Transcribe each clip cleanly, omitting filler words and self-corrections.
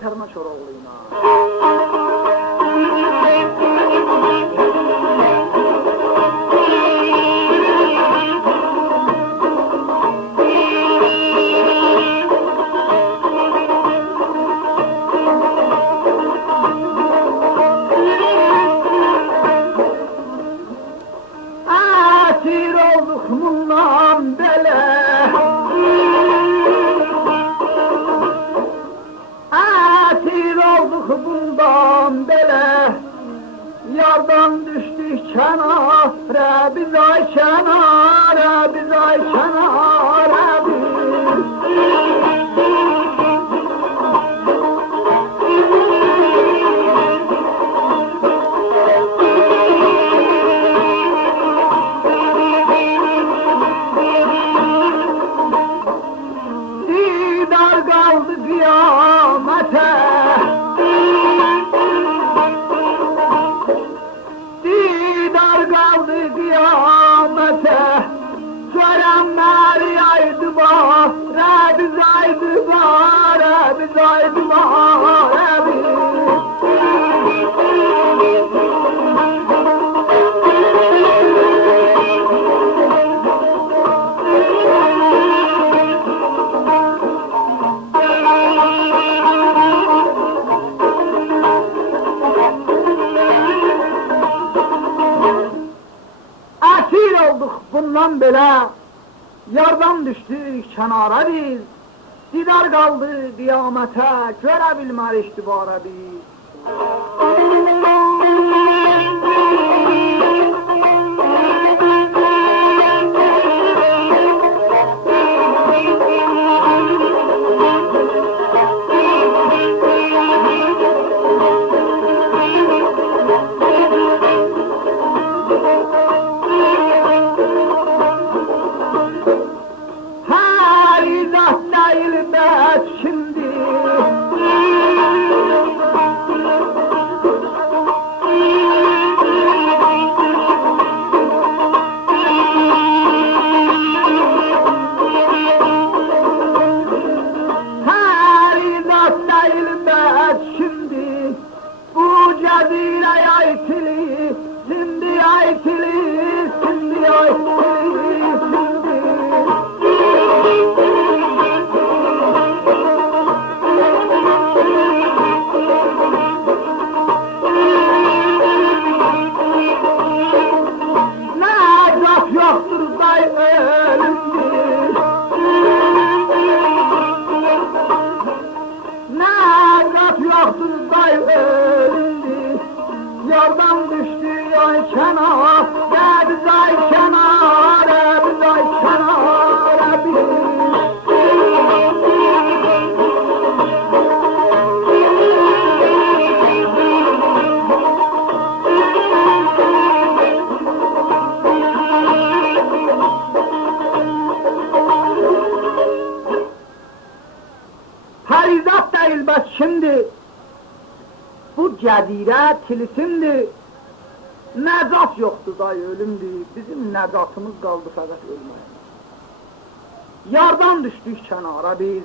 Karma Çoroğlu'yla. Asir olduk bundan bele, asir olduk bundan bele, yardan düştük kenara, biz ay kenara, biz ay kenara biz. Didar kaldı kıyamete, didar kaldı kıyamete, görenler yaydı bahre, biz aydı bahre, biz aydı bahre biz. Asir olduk bundan bele, yardan düştük kenara biz, didar kaldı kıyamete, görebilmer iştibara biz. Her izah değil bet şimdi, her izah değil bet şimdi, bu cezire yaytili, şimdi yaytili, şimdi yaytili, şimdi. Nazaf yoktur day ölümdür, nazaf yoktur day ölümdür, yardan düştü ay kenara, biz ay kenara, biz ay kenara biz. Harizat değil bak şimdi, bu cezire tilisimdi, necat yoktu day ölümdü, bizim necatımız kaldı fakat ölmeye. Yardan düştük kenara biz.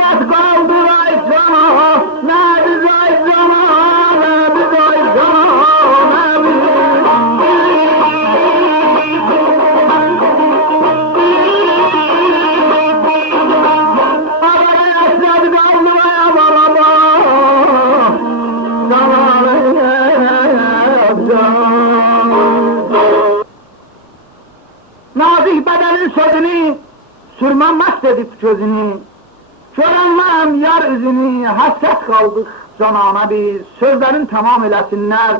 hasret kaldı ay sana, ne biz ay sana, ne biz ay sana, ne biz. Ağabey hasret kaldı ay bana, sana ne yapacağım? Nazik bedenin sözünü, sürmem mest edip gözünü, görənməm yar üzünü, hasret kaldık canana biz, sözlerin tamam eləsinler,